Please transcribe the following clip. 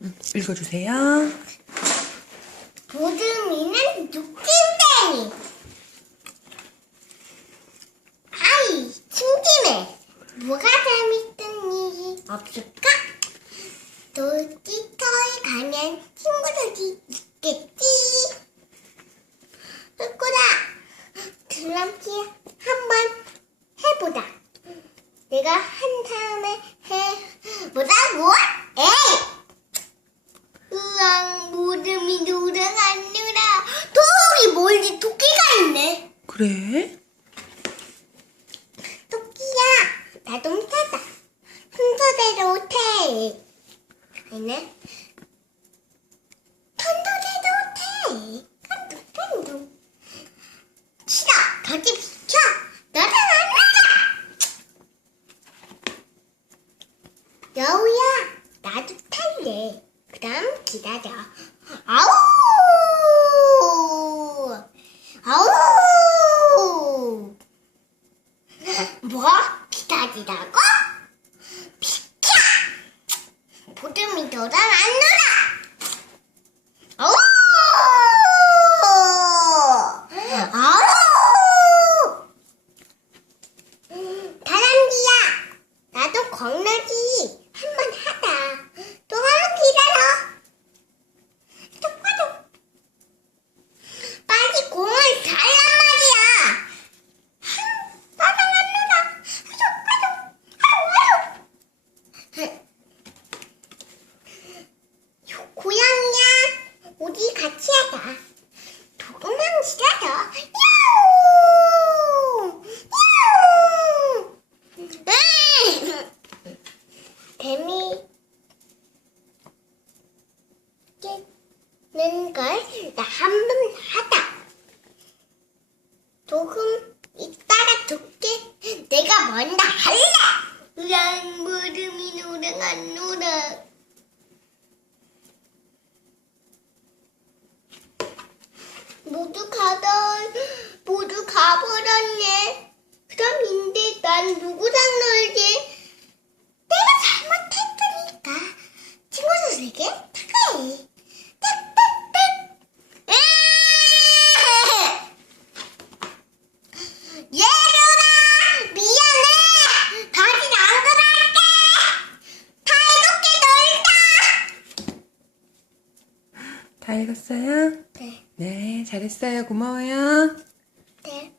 응, 읽어주세요. 보듬이는 도끼땡이. 아이, 심심해. 뭐가 재밌던 일이 없을까? 놀이터에 가면 친구들이 있겠지. 흑구나, 드럼키 한번 해보자. 내가 한 다음에 해보자고? 에이! 으앙, 무릎이 누랑하느라 토끼 멀리 토끼가 있네. 그래? 토끼야, 나 좀 찾아. 순서대로 태. 아니네. 순서대로 태. 깐둥, 깐둥. 싫어, 저기 비켜. 너는 안 나가. 여우야, 나도 탈래. 그럼 기다려. 아우! 뭐? 기다리라고? 비켜! 너랑 안 놀아! 아우! 아우! 다람쥐야, 나도 건너지. 한 번 하다. 동안은 기다려. 똑바로. 빨리 공을 달란 말이야. 나랑 안 놀아. 가져, 가져. 아유, 아유. 고양이야, 우리 같이 하자. 조금만 기다려. 야우! 야우! 으이! 재미 있 는 걸 나 한 번 하다. 조금 이따가 둘게. 내가 먼저 할래. 으랑 무릎이 노랑 안 놀아. 모두 가다 모두 가버렸네. 그럼 인데 난 누구랑 놀지? 내가 잘못했으니까 친구들에게 사과해. 땡땡땡. 얘들아 미안해. 다시 안 그럴게. 다 이렇게 놀자. 다 읽었어요? 네, 네, 잘했어요. 고마워요. 네.